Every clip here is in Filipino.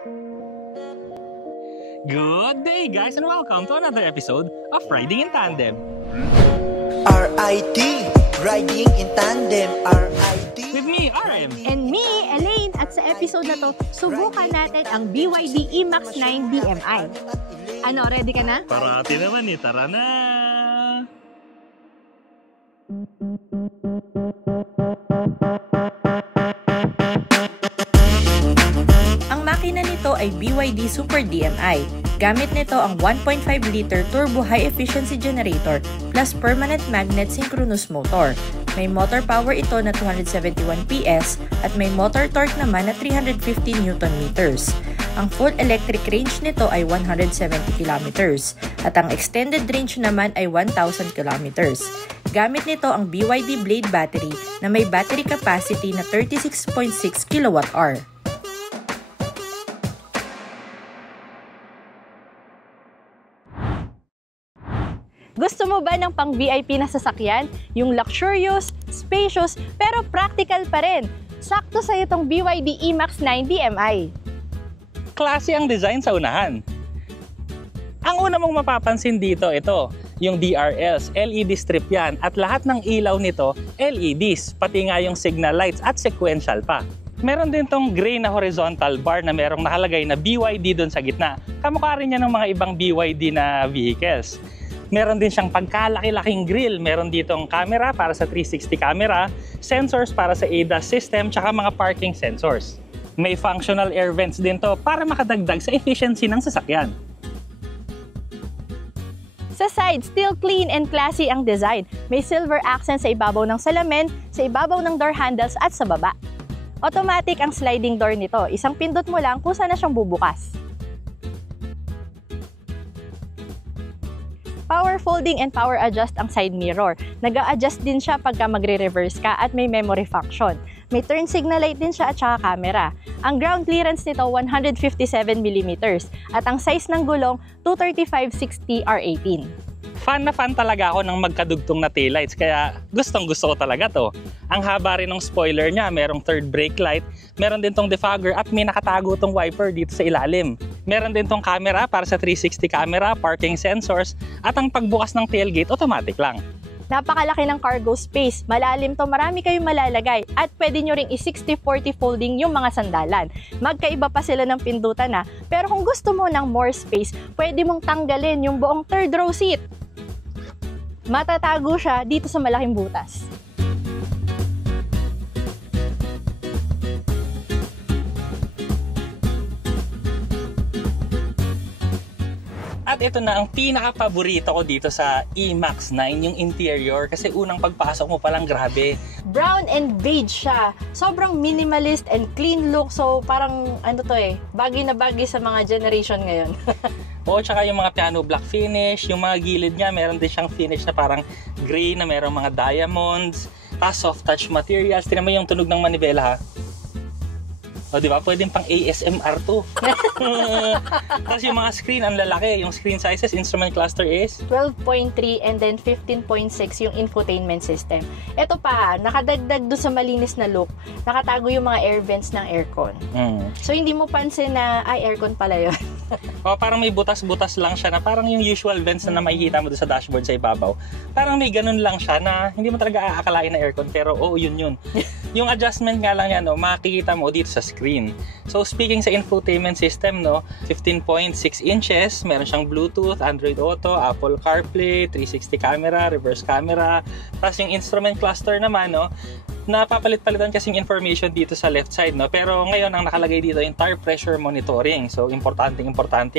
Good day, guys, and welcome to another episode of Riding in Tandem. RIT, Riding in Tandem, RIT. With me, RM. And me, Elaine. At sa episode na to, subukan natin ang BYD E-MAX 9 DMI. Ano, ready ka na? Parati naman eh, tara na! Ang makina nito ay BYD Super DMI. Gamit nito ang 1.5-liter turbo high-efficiency generator plus permanent magnet synchronous motor. May motor power ito na 271 PS at may motor torque naman na 350 Nm. Ang full electric range nito ay 170 km at ang extended range naman ay 1,000 km. Gamit nito ang BYD Blade battery na may battery capacity na 36.6 kWh. Gusto mo ba ng pang VIP na sasakyan? Yung luxurious, spacious, pero practical pa rin. Sakto sa'yo itong BYD E-MAX 9 DMI. Klase ang design sa unahan. Ang una mong mapapansin dito, ito, yung DRLs, LED strip yan, at lahat ng ilaw nito, LEDs, pati nga yung signal lights at sequential pa. Meron din tong gray na horizontal bar na merong nakalagay na BYD doon sa gitna. Kamukha rin yan ng mga ibang BYD na vehicles. Meron din siyang pagkalaki-laking grill. Meron ditong camera para sa 360 camera, sensors para sa ADAS system, tsaka mga parking sensors. May functional air vents din to para makadagdag sa efficiency ng sasakyan. Sa side, still clean and classy ang design. May silver accent sa ibabaw ng salamin, sa ibabaw ng door handles at sa baba. Automatic ang sliding door nito. Isang pindot mo lang kung saan na siyang bubukas. Power folding and power adjust ang side mirror. Nag-a-adjust din siya pagka magre-reverse ka at may memory function. May turn signal light din siya at saka camera. Ang ground clearance nito 157mm at ang size ng gulong 235/60 R18. Fan na fan talaga ako ng magkadugtong na taillights, kaya gustong gusto ko talaga to. Ang haba rin ng spoiler niya, merong third brake light, meron din tong defogger at may nakatago tong wiper dito sa ilalim. Meron din tong camera para sa 360 camera, parking sensors, at ang pagbukas ng tailgate automatic lang. Napakalaki ng cargo space, malalim to, marami kayong malalagay at pwede nyo ring i-60/40 folding yung mga sandalan. Magkaiba pa sila ng pindutan na, pero kung gusto mo ng more space, pwede mong tanggalin yung buong third row seat. Matatago siya dito sa malaking butas. At ito na ang pinaka-paborito ko dito sa E-MAX 9, yung interior, kasi unang pagpasok mo palang grabe. Brown and beige siya. Sobrang minimalist and clean look. So parang ano to bagay na bagay sa mga generation ngayon. Oo, tsaka yung mga piano black finish, yung mga gilid niya, meron din siyang finish na parang gray na merong mga diamonds, tapos soft touch materials. Tingnan mo yung tunog ng manibela, ha? O, di ba? Pwedeng pang ASMR to. Tapos yung mga screen, ang lalaki. Yung screen sizes, instrument cluster is 12.3 and then 15.6 yung infotainment system. Ito pa, nakadagdag doon sa malinis na look, nakatago yung mga air vents ng aircon. So hindi mo pansin na, aircon pala yun. O, parang may butas-butas lang siya na parang yung usual vents na makikita mo doon sa dashboard sa ibabaw. Parang may ganun lang siya na hindi mo talaga aakalain na aircon, pero oo, yun. Yung adjustment nga lang yan, makikita mo dito sa screen. So speaking sa infotainment system, 15.6 inches, meron siyang Bluetooth, Android Auto, Apple CarPlay, 360 camera, reverse camera. Tapos yung instrument cluster naman, napapalit-palitan kasing information dito sa left side, pero ngayon ang nakalagay dito yung tire pressure monitoring. So importante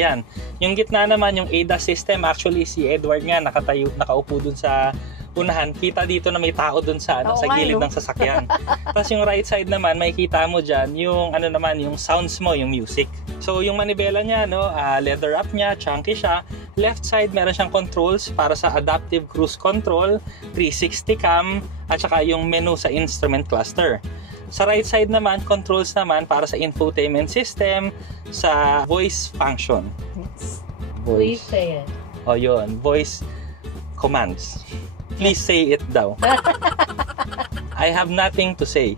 yan. Yung gitna naman, yung ADAS system, actually si Edward nga nakaupo dun sa unahan. Kita dito na may tao dun sa sa gilid ng sasakyan. Tapos yung right side naman, makikita mo dyan yung yung sounds mo, yung music. So yung manibela niya, leather wrap niya, chunky siya. Left side, meron siyang controls para sa adaptive cruise control, 360 cam, at saka yung menu sa instrument cluster. Sa right side naman, controls naman para sa infotainment system, sa voice function. Please say it. O yun, voice commands. Please say it daw. I have nothing to say.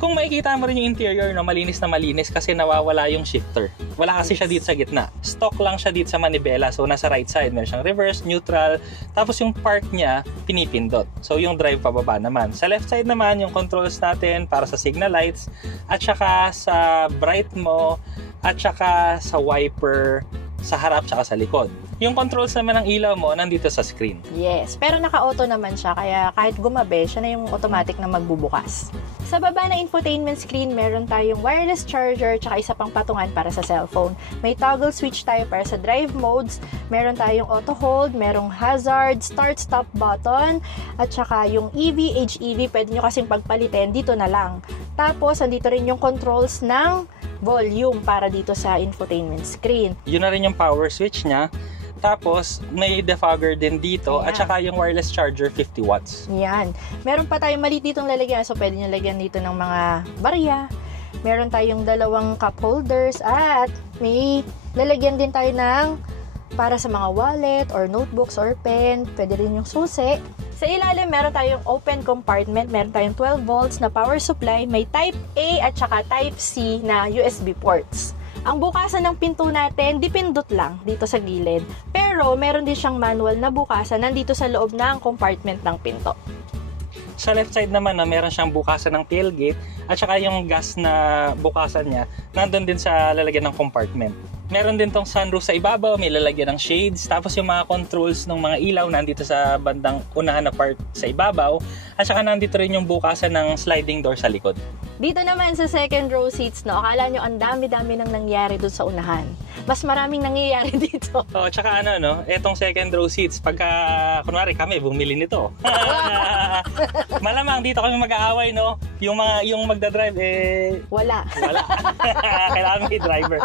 Kung makikita mo rin yung interior, no, malinis na malinis kasi nawawala yung shifter. Wala kasi siya dito sa gitna. Stock lang siya dito sa manibela. So, nasa right side, meron siyang reverse, neutral. Tapos yung park niya, pinipindot. So, yung drive pababa naman. Sa left side naman, yung controls natin para sa signal lights, at saka sa bright mo, at saka sa wiper, sa harap tsaka sa likod. Yung controls naman ng ilaw mo nandito sa screen. Yes, pero naka-auto naman siya kaya kahit gumabi, siya na yung automatic na magbubukas. Sa baba ng infotainment screen, meron tayong wireless charger tsaka isa pang patungan para sa cellphone. May toggle switch tayo para sa drive modes, meron tayong auto hold, merong hazard, start-stop button, at saka yung EV, HEV, pwede nyo kasing pagpalitin, dito na lang. Tapos, andito rin yung controls ng volume para dito sa infotainment screen. Yun na rin yung power switch niya. Tapos, may defogger din dito. Ayan. At saka yung wireless charger, 50 watts. Yan. Meron pa tayong maliit ditong lalagyan. So, pwede nyo lagyan dito ng mga barya. Meron tayong dalawang cup holders. At may lalagyan din tayo ng para sa mga wallet or notebooks or pen. Pwede rin yung susi. Sa ilalim, meron tayong open compartment. Meron tayong 12 volts na power supply. May Type A at saka Type C na USB ports. Ang bukasan ng pinto natin, dipindot lang dito sa gilid. Pero, meron din siyang manual na bukasan nandito sa loob ng compartment ng pinto. Sa left side naman, meron siyang bukasan ng tailgate at saka yung gas na bukasan niya, nandun din sa lalagyan ng compartment. Meron din tong sunroof sa ibabaw, may lalagyan ng shades, tapos yung mga controls ng mga ilaw nandito sa bandang unahan na part sa ibabaw, at saka nandito rin yung bukasan ng sliding door sa likod. Dito naman sa second row seats, no, akala nyo ang dami-dami nang nangyari doon sa unahan. Mas maraming nangyayari dito. Oh, tsaka etong second row seats, pagka, kunwari kami, bumili nito. Malamang dito kami mag-aaway, no? Yung magdadrive, Wala. Kailangan may driver.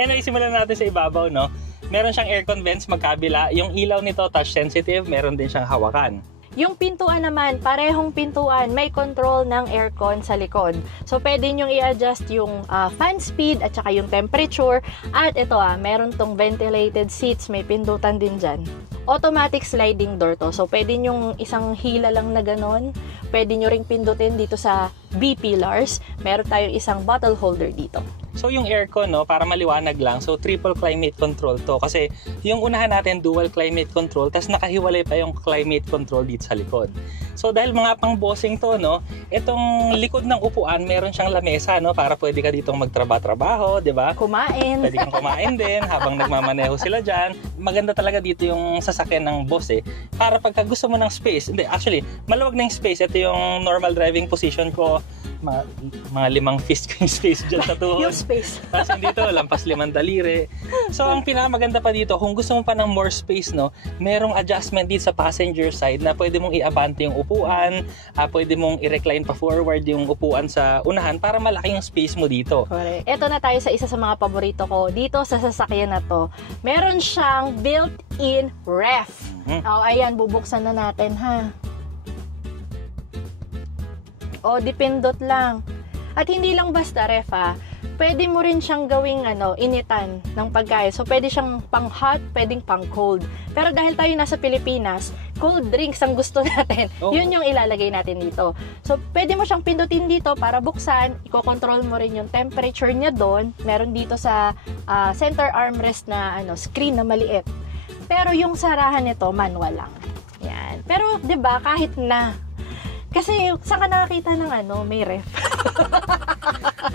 Anyway, simulan natin sa ibabaw, no? Meron siyang aircon vents magkabila. Yung ilaw nito, touch sensitive, meron din siyang hawakan. Yung pintuan naman, parehong pintuan, may control ng aircon sa likod. So, pwede nyong i-adjust yung fan speed at saka yung temperature. At ito meron tong ventilated seats, may pindutan din dyan. Automatic sliding door to. So, pwede nyong isang hila lang na ganon. Pwede nyo ring pindutin dito sa B pillars. Meron tayong isang bottle holder dito. So yung aircon, para maliwanag lang, so triple climate control to. Kasi yung unahan natin, dual climate control, tas nakahiwalay pa yung climate control dito sa likod. So dahil mga pang bossing to, itong likod ng upuan, meron siyang lamesa, para pwede ka ditong magtrabaho, di ba? Kumain. Pwede kang kumain din habang nagmamaneho sila dyan. Maganda talaga dito yung sasakyan ng boss para pagka gusto mo ng space, actually, maluwag na yung space. Ito yung normal driving position ko. Mga 5 fist ko yung space dyan sa tuhod. Yung space. Tapos dito, lampas 5 daliri. So, ang pinakamaganda pa dito, kung gusto mo pa ng more space, merong adjustment dito sa passenger side na pwede mong i-abante yung upuan, pwede mong i-recline pa forward yung upuan sa unahan para malaki yung space mo dito. Correct. Ito na tayo sa isa sa mga paborito ko. Dito sa sasakyan na to, meron siyang built-in ref. Ayan, bubuksan na natin, ha. Dipindot lang. At hindi lang basta ref, pwede mo rin siyang gawing initan ng pagkain. So, pwede siyang pang hot, pwedeng pang cold. Pero dahil tayo nasa Pilipinas, cold drinks ang gusto natin. Yun yung ilalagay natin dito. So, pwede mo siyang pindutin dito para buksan. Iko-control mo rin yung temperature niya doon. Meron dito sa center armrest na screen na maliit. Pero yung sarahan nito, manual lang. Yan. Pero, 'di ba, kahit na kasi saan ka nakakita ng may ref?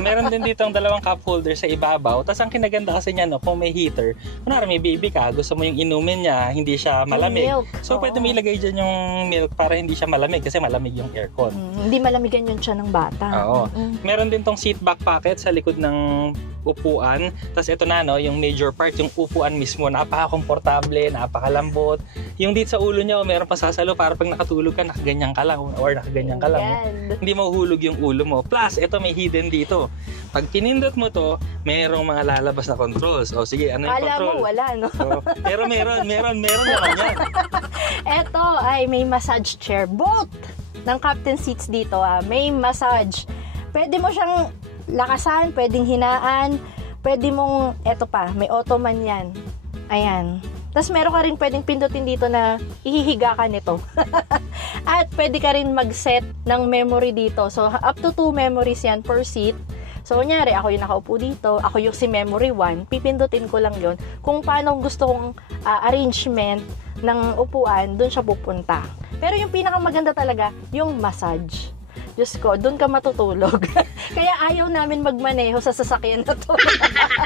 Meron din dito ang dalawang cup holder sa ibabaw. Tapos ang kinaganda kasi niya, kung may heater, kunwari may baby ka, gusto mo yung inumin niya, hindi siya malamig. So, pwede mo ilagay dyan yung milk para hindi siya malamig kasi malamig yung aircon. Hindi malamigan yung tiyan ng bata. Oo. Meron din tong seat back pocket sa likod ng upuan. Tapos ito na, yung major part, yung upuan mismo, napaka-komportable, napaka-lambot. Yung dito sa ulo niya, meron pa sasalo para pag nakatulog ka, nakaganyan ka lang or nakaganyan ka lang. Hindi mahuhulog yung ulo mo. Plus, ito may hidden dito. Pag pinindot mo to, merong mga lalabas na controls. O sige, ano yung control? Alam mo, wala, Pero meron naman yan. Ito ay may massage chair. Both ng captain seats dito, may massage. Pwede mo siyang lakasan, pwedeng hinaan, pwede mong, eto pa, may ottoman yan. Ayan. Tapos meron ka rin pwedeng pindutin dito na ihihiga ka nito. At pwede ka rin mag-set ng memory dito. So, up to 2 memories yan per seat. So, kunyari, ako yung nakaupo dito, ako yung si memory 1, pipindutin ko lang yon kung paano gusto kong arrangement ng upuan, dun siya pupunta. Pero yung pinakamaganda talaga, yung massage. Diyos ko, dun ka matutulog. Kaya ayaw namin magmaneho sa sasakyan na to.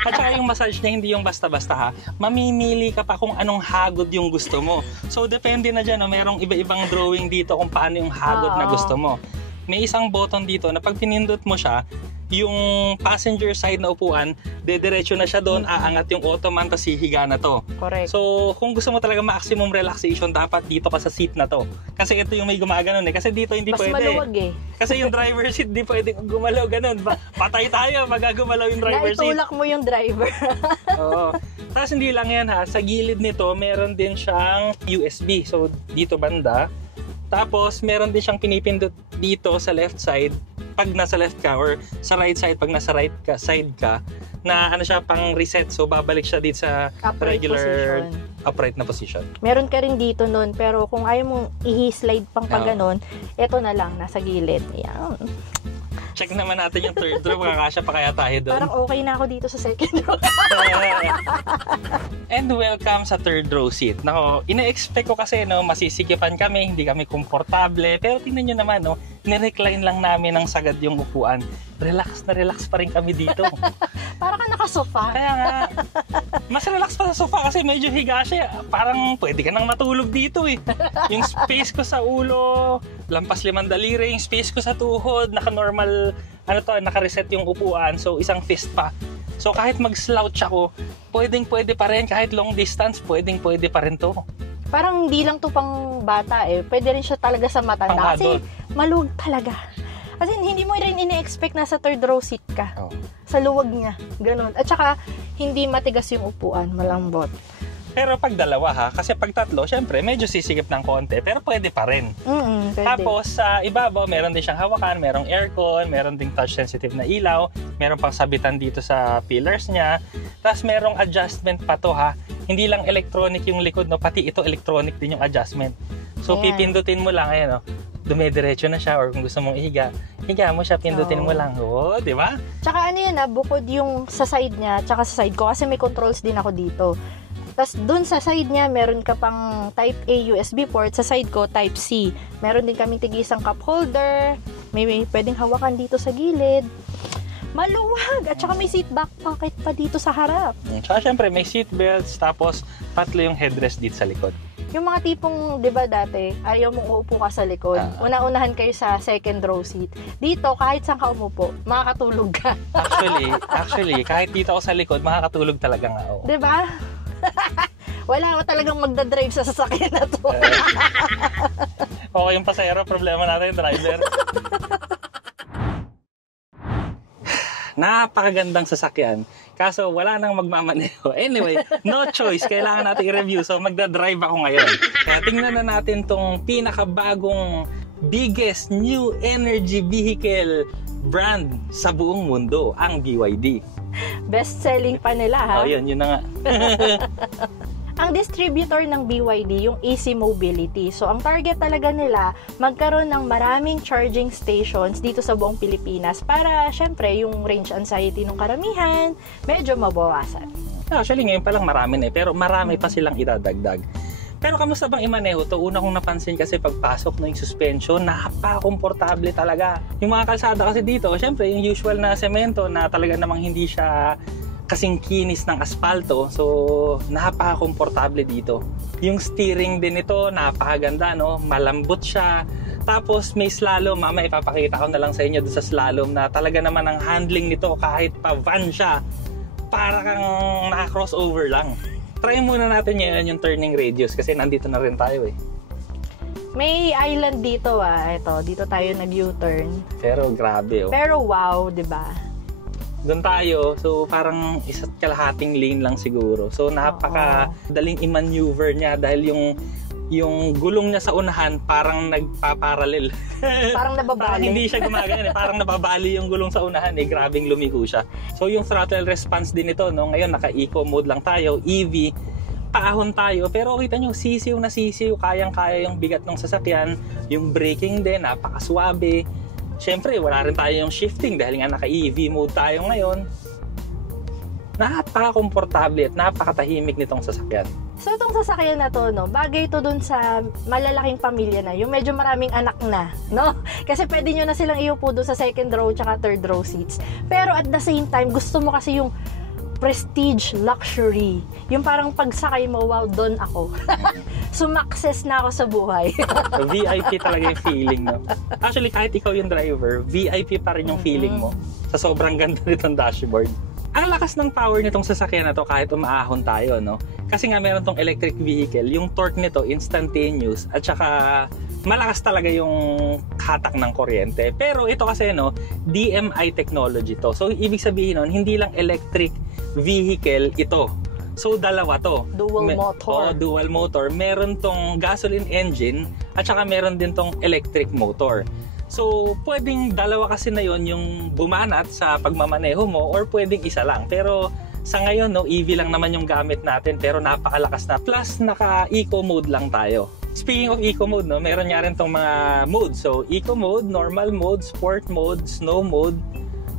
At saka yung massage niya, hindi yung basta-basta ha. Mamimili ka pa kung anong hagod yung gusto mo. So, depende na dyan. Merong iba-ibang drawing dito kung paano yung hagod na gusto mo. May isang button dito na pag pinindot mo siya, yung passenger side na upuan, dediretso na siya doon, aangat yung ottoman, tapos hihiga na to. Correct. So, kung gusto mo talaga maximum relaxation, dapat dito ka sa seat na to. Kasi ito yung may gumaganon eh. Kasi dito hindi Mas pwede. maluwag eh. Kasi yung driver seat, di pwede gumalaw ganun. Patay tayo pag gumalaw yung driver seat. Naitulak mo yung driver. Oo. Tapos hindi lang yan ha. Sa gilid nito, meron din siyang USB. So, dito banda. Tapos, meron din siyang pinipindot dito sa left side pag nasa left ka, or sa right side pag nasa right ka, side ka, na ano siya, pang reset. So, babalik siya dito sa Upright regular position. upright na position. Meron ka rin dito nun, pero kung ayaw mong i-slide pang paganon, eto na lang, nasa gilid. Ayan. Check naman natin yung third row, makakasya pa kaya tayo doon. Parang okay na ako dito sa second row. And welcome sa third row seat. Nako, ina-expect ko kasi masisikipan kami, hindi kami komportable. Pero tingnan nyo naman, ni-recline lang namin ng sagad yung upuan. Relax na relax pa rin kami dito. Parang ka nakasofa. Kaya nga, mas relax pa sa sofa kasi medyo higa siya. Parang pwede ka nang matulog dito eh. Yung space ko sa ulo, lampas 5 daliri. Yung space ko sa tuhod, naka-normal, naka-reset yung upuan. So, isang fist pa. So, kahit mag-slouch ako, pwede pa rin. Kahit long distance, pwede pa rin to. Parang hindi lang to pang bata eh. Pwede rin siya talaga sa matanda. Kasi maluwag talaga. Kasi hindi mo rin ini-expect na sa third row seat ka. Oh. Sa luwag niya. Ganun. At saka, hindi matigas yung upuan. Malambot. Pero pag dalawa ha, kasi pag tatlo, syempre, medyo sisikip ng konti. Pero pwede pa rin. Pwede. Tapos, sa ibabaw, meron din siyang hawakan, merong aircon, meron ding touch-sensitive na ilaw, meron pang sabitan dito sa pillars niya. Tapos, merong adjustment pa to ha. Hindi lang electronic yung likod, pati ito electronic din yung adjustment. So, Ayan. pipindutin mo lang, ayan dumidiretso na siya, or kung gusto mong higa mo siya, pindutin mo lang. Di ba? Tsaka bukod yung sa side niya, tsaka sa side ko, kasi may controls din ako dito. Tapos dun sa side niya, meron ka pang type A USB port, sa side ko, type C. Meron din kaming tig-isang cup holder, may pwedeng hawakan dito sa gilid. Maluwag! At saka may seat back pocket pa dito sa harap. Tsaka syempre, may seat belts, tapos tatlo yung headrest dito sa likod. Yung mga tipong, di ba dati, ayaw mong uupo ka sa likod. Una-unahan kayo sa second row seat. Dito, kahit saan ka umupo, makakatulog ka. Actually, kahit dito ako sa likod, makakatulog talaga nga ako. Di ba? Wala ka talagang magdadrive sa sasakyan na to. Okay yung pasahero, problema natin yung driver. Napakagandang sasakyan. Kaso wala nang magmamaneho. Anyway, no choice. Kailangan natin i-review. So magdadrive ako ngayon. Kaya tingnan na natin tong pinakabagong biggest new energy vehicle brand sa buong mundo, ang BYD. Best selling pa nila ha. Yun na nga. Ang distributor ng BYD, yung Easy Mobility. So, ang target talaga nila, magkaroon ng maraming charging stations dito sa buong Pilipinas para, syempre, yung range anxiety ng karamihan, medyo mabawasan. Actually, ngayon pa lang marami na pero marami pa silang idadagdag. Pero kamusta bang imaneho to? Una kong napansin kasi pagpasok ng suspension, napaka-komportable talaga. Yung mga kalsada kasi dito, syempre, yung usual na semento na talaga namang hindi siya kasing kinis ng aspalto. So, napaka-komportable dito. Yung steering din ito, napakaganda, malambot siya. Tapos, may slalom. Mama, ipapakita ko na lang sa inyo doon sa slalom na talaga naman ang handling nito kahit pa van siya, para kang naka-crossover lang. Try muna natin ngayon yung turning radius kasi nandito na rin tayo eh. May island dito Ito, dito tayo nag-U-turn. Pero grabe Pero wow, di ba? Doon tayo, so parang isa't kalahating lane lang siguro. So napaka-daling i-maneuver niya dahil yung gulong niya sa unahan parang nagpaparallel. Parang nababali. Parang hindi siya gumagana, parang nababali yung gulong sa unahan, grabing lumigo siya. So yung throttle response din ito, ngayon naka-eco mode lang tayo, EV. paahon tayo, pero kita nyo, sisiw na sisiw, kayang-kaya yung bigat ng sasakyan, yung braking din, napakaswabe. Siyempre, wala rin tayo yung shifting dahil nga naka-EV mode tayo ngayon. Napaka-komportable at napakatahimik nitong sasakyan. So, itong sasakyan na to, no, bagay to dun sa malalaking pamilya na, yung medyo maraming anak na, no? Kasi pwede nyo na silang iupo dun sa second row tsaka third row seats. Pero at the same time, gusto mo kasi yung prestige, luxury. Yung parang pagsakay mo, wow, doon ako. Sumakses na ako sa buhay. So, VIP talaga yung feeling, no? Actually, kahit ikaw yung driver, VIP pa rin yung feeling mo sa sobrang ganda nitong dashboard. Ang lakas ng power nitong sasakyan na to kahit umaahon tayo, no? Kasi nga meron tong electric vehicle, yung torque nito instantaneous at saka malakas talaga yung hatak ng kuryente. Pero ito kasi, no, DMI technology to. So, ibig sabihin nun, hindi lang electric vehicle ito. So, dalawa to. Dual motor. Dual motor. Meron tong gasoline engine at saka meron din tong electric motor. So, pwedeng dalawa kasi na yon yung bumanat sa pagmamaneho mo or pwedeng isa lang. Pero sa ngayon, no, EV lang naman yung gamit natin pero napakalakas na. Plus, naka-eco mode lang tayo. Speaking of eco mode, no, meron nga rin tong mga mode. So, eco mode, normal mode, sport mode, snow mode.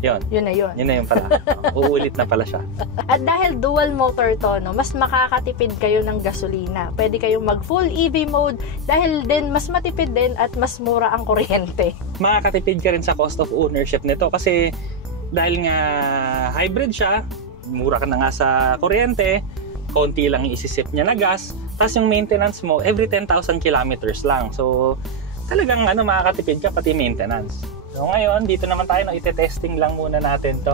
Yun. Yun na yun. Yun na yun pala. Uulit na pala siya. At dahil dual motor to, no, mas makakatipid kayo ng gasolina. Pwede kayong mag full EV mode dahil din mas matipid din at mas mura ang kuryente. Makakatipid ka rin sa cost of ownership nito kasi dahil nga hybrid siya, mura ka na nga sa kuryente, konti lang yung isisip niya na gas, tapos yung maintenance mo every 10,000 kilometers lang. So talagang makakatipid ka pati maintenance. So ngayon, dito naman tayo, no, ite-testing lang muna natin to.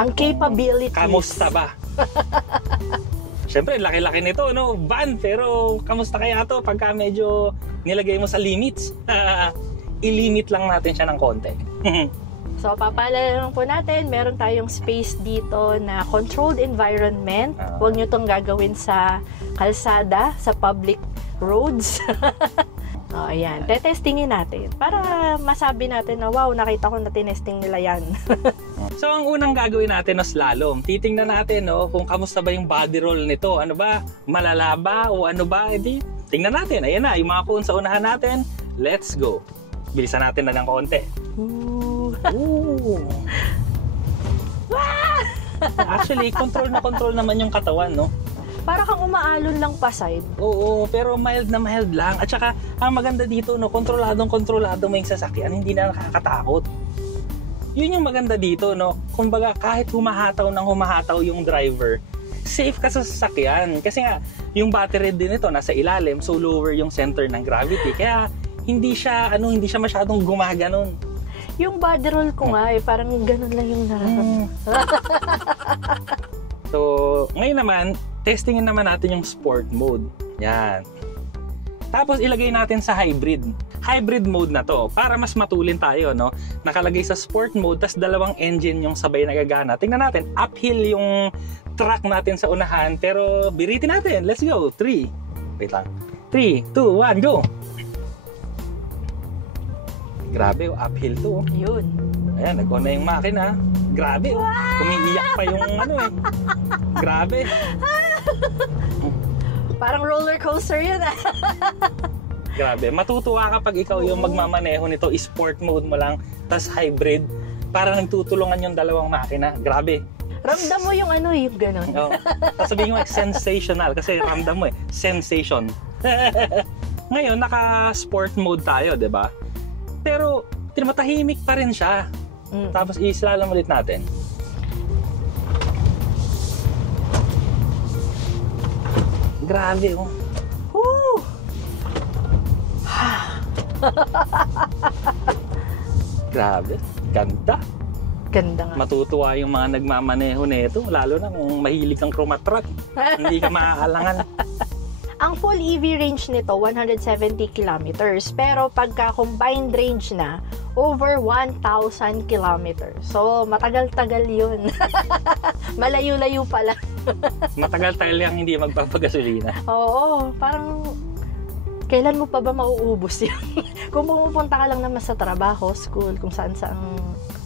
Ang capabilities. Kamusta ba? Siyempre, laki-laki nito, no? Van, pero kamusta kaya to pagka medyo nilagay mo sa limits? I-limit lang natin siya ng konti. So, papaalala lang po natin, meron tayong space dito na controlled environment. Huwag nyo itong gagawin sa kalsada, sa public roads. Oh, ayan. Tetestingin natin para masabi natin na wow, nakita ko na tinesting nila yan. So, ang unang gagawin natin na slalom. Titingnan natin, no, kung kamusta ba yung body roll nito. Ano ba? Malala ba? O ano ba? Edi, tingnan natin. Ayan na, yung mga cone sa unahan natin. Let's go. Bilisan natin na ng konti. Ooh. Actually, control na control naman yung katawan, no? Para kang umaalon lang pa side. Oo, pero mild na mild lang. At saka, ang maganda dito, no, kontrolado mo yung sasakyan, hindi na nakakatakot. Yun yung maganda dito, no. Kumbaga, kahit humahataw yung driver, safe ka sa sasakyan. Kasi nga, yung battery din nito nasa ilalim, so lower yung center ng gravity. Kaya, hindi siya masyadong gumaganon. Yung body roll ko nga, parang ganun lang yung nararamdaman. So, ngayon naman, testingin naman natin yung sport mode. Yan. Tapos ilagay natin sa hybrid. Hybrid mode na to para mas matulin tayo, no? Nakalagay sa sport mode, tas dalawang engine yung sabay nagagana. Tingnan natin, uphill yung track natin sa unahan, pero biritin natin. Let's go. 3. Wait lang. 3, 2, 1, go. Grabe, uphill to. Yun. Ayan, nag-on na yung makina. Grabe, umiiyak pa yung Grabe. Parang roller coaster yun, Grabe, matutuwa ka pag ikaw yung magmamaneho nito, sport mode mo lang, tas hybrid, parang nagtutulungan yung dalawang makina. Grabe. Ramdam mo yung yung gano'n. Oh. Tapos sabihin mo, sensational, kasi ramdam mo sensation. Ngayon, naka-sport mode tayo, di ba? Pero, matahimik pa rin siya. Tapos, i-slalom ulit natin. Grabe, oh. Woo! Grabe. Ganda. Ganda nga. Matutuwa yung mga nagmamaneho nito, lalo na kung mahilig kang chromatrack. Hindi ka maaalangan. Ang full EV range nito, 170 kilometers. Pero pagka combined range na, over 1,000 kilometers. So, matagal-tagal yun. Malayo-layo pala. Matagal-tagal lang hindi magpapagasolina. Oo, parang kailan mo pa ba mauubos yan? Kung pumupunta ka lang naman sa trabaho, school, kung saan-saan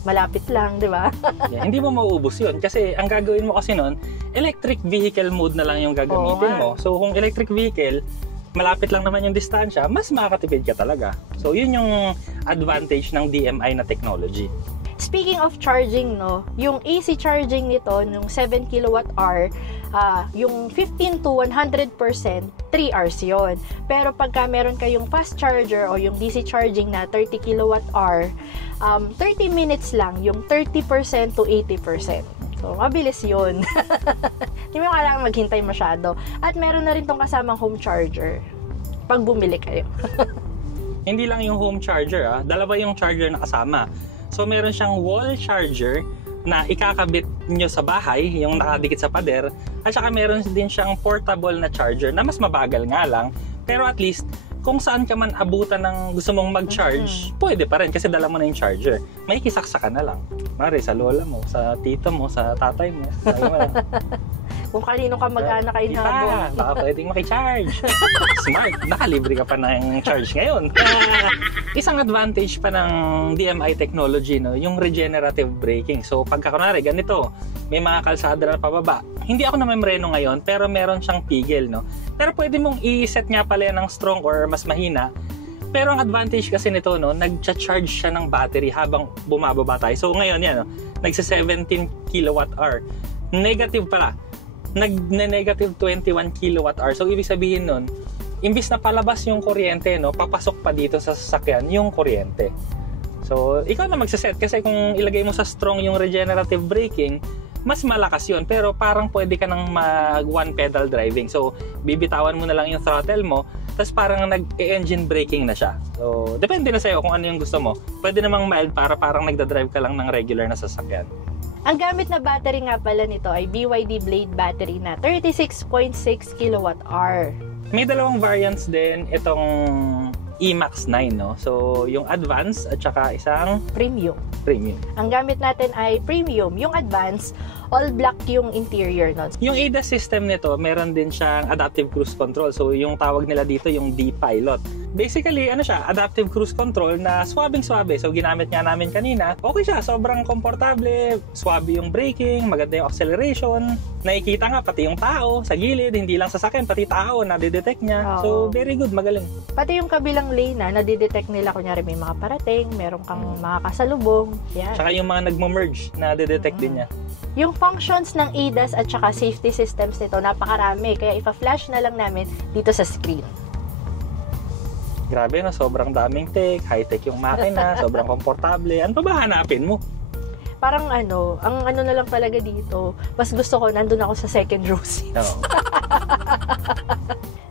malapit lang, di ba? Yeah, hindi mo mauubos yun. Kasi ang gagawin mo kasi nun, electric vehicle mode na lang yung gagamitin mo. So kung electric vehicle, malapit lang naman yung distansya, mas makakatipid ka talaga. So yun yung advantage ng DMI na technology. Speaking of charging, no, yung AC charging nito, yung 7 kWh, yung 15 to 100%, 3 hours yun. Pero pagka meron kayong fast charger o yung DC charging na 30 kWh, 30 minutes lang, yung 30% to 80%. So, mabilis yun. Hindi mo kailangan maghintay masyado. At meron na rin tong kasamang home charger pag bumili kayo. Hindi lang yung home charger, dalawa yung charger na kasama. So, meron siyang wall charger na ikakabit nyo sa bahay, yung nakadikit sa pader. At saka meron din siyang portable na charger na mas mabagal nga lang. Pero at least, kung saan ka man abutan ng gusto mong mag-charge, pwede pa rin kasi dala mo na yung charger. May kisaksakan na lang. Mari, sa lola mo, sa tito mo, sa tatay mo. Kung kanino ka mag-anak kayo habang. Baka pwedeng makicharge. Smart. Nakalibre ka pa ng charge ngayon. Isang advantage pa ng DMI technology, no, yung regenerative braking. So, pagka kunwari, ganito, may mga kalsada na pababa. Hindi ako namemreno ngayon, pero meron siyang pigil, no. Pero pwede mong i-set nga pala ng strong or mas mahina. Pero ang advantage kasi nito, no, nag-charge siya ng battery habang bumababa tayo. So, ngayon yan, no, nagsa-17 kWh. Negative pala. Nag-negative 21 kWh. So, ibig sabihin nun, imbis na palabas yung kuryente, no, papasok pa dito sa sasakyan yung kuryente. So, ikaw na magsaset kasi kung ilagay mo sa strong yung regenerative braking, mas malakas yun. Pero parang pwede ka nang mag one pedal driving. So, bibitawan mo na lang yung throttle mo, tapos parang nag-engine braking na siya. So, depende na sa'yo kung ano yung gusto mo. Pwede namang mild para parang nagdadrive ka lang ng regular na sasakyan. Ang gamit na battery nga pala nito ay BYD Blade battery na 36.6 kWh. May dalawang variants din itong E-Max 9, no? So, yung Advance at saka isang Premium. Premium. Ang gamit natin ay Premium. Yung Advance, all black yung interior nun. Yung ADAS system nito, meron din siyang adaptive cruise control. So, yung tawag nila dito yung D-Pilot. Basically, ano siya, adaptive cruise control na swabing-swabe. So, ginamit nga namin kanina. Okay siya, sobrang komportable. Swabe yung braking, maganda yung acceleration. Nakikita nga, pati yung tao sa gilid, hindi lang sasakyan, pati tao, nadidetect niya. So, very good, magaling. Pati yung kabilang lane na nadidetect nila, kunyari may mga parating, meron kang makakasalubong. Yan. Tsaka yung mga nagmamerge, nadidetect din niya. Yung functions ng ADAS at saka safety systems nito, napakarami. Kaya ipa-flash na lang namin dito sa screen. Grabe, no? Sobrang daming tech, high-tech yung makina, sobrang komportable. Ano pa ba hanapin mo? Parang ang ano na lang talaga dito, mas gusto ko, nandun ako sa second row seat. Oo.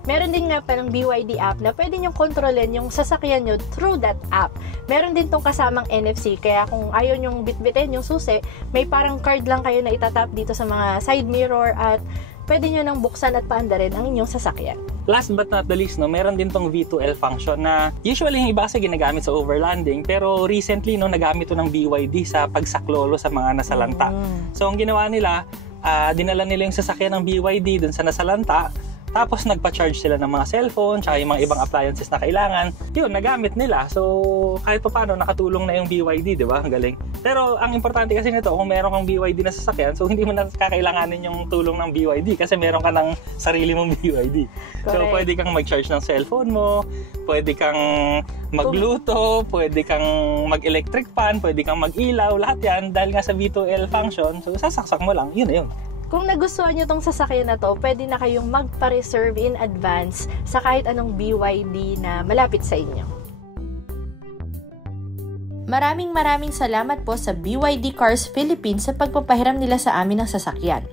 Meron din nga pa ng BYD app na pwede nyong kontrolin yung sasakyan nyo through that app. Meron din tong kasamang NFC, kaya kung ayaw nyong bitbitin yung susi, may parang card lang kayo na itatap dito sa mga side mirror at pwede nyo nang buksan at paandarin ang inyong sasakyan. Last but not the least, no, meron din tong V2L function na usually yung iba kasi ginagamit sa overlanding, pero recently, no, nagamit to ng BYD sa pagsaklolo sa mga nasalanta. So, ang ginawa nila, dinala nila yung sasakyan ng BYD dun sa nasalanta, tapos nagpa-charge sila ng mga cellphone, tsaka yung mga ibang appliances na kailangan. Yun, nagamit nila. So, kahit pa paano, nakatulong na yung BYD, di ba? Ang galing. Pero, ang importante kasi nito, kung meron kang BYD na sasakyan, so hindi mo na kakailanganin yung tulong ng BYD kasi meron ka ng sarili mong BYD. So, Correct. pwede kang mag-charge ng cellphone mo, pwede kang magluto, pwede kang mag-electric fan, pwede kang mag-ilaw, lahat yan, dahil nga sa V2L function, so sasaksak mo lang, yun na yun. Kung nagustuhan nyo tong sasakyan na to, pwede na kayong magpa-reserve in advance sa kahit anong BYD na malapit sa inyo. Maraming salamat po sa BYD Cars Philippines sa pagpapahiram nila sa amin ng sasakyan.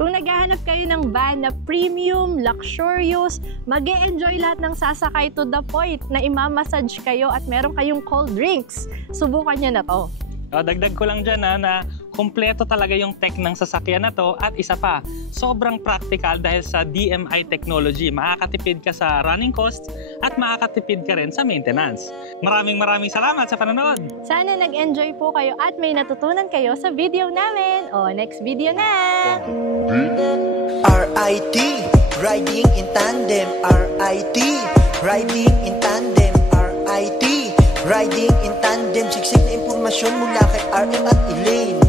Kung naghahanap kayo ng van na premium, luxurious, mag-e-enjoy lahat ng sasakay to the point na imamassage kayo at meron kayong cold drinks, subukan nyo na to. Dagdag ko lang dyan na kompleto talaga yung tech ng sasakyan na to at isa pa, sobrang practical dahil sa DMI technology. Makakatipid ka sa running costs at makakatipid ka rin sa maintenance. Maraming salamat sa panonood! Sana nag-enjoy po kayo at may natutunan kayo sa video namin. O, next video na! RIT, riding in tandem. RIT, riding in tandem. RIT, riding in tandem. Siksik na impormasyon. impormasyon mula kay RM at Elaine.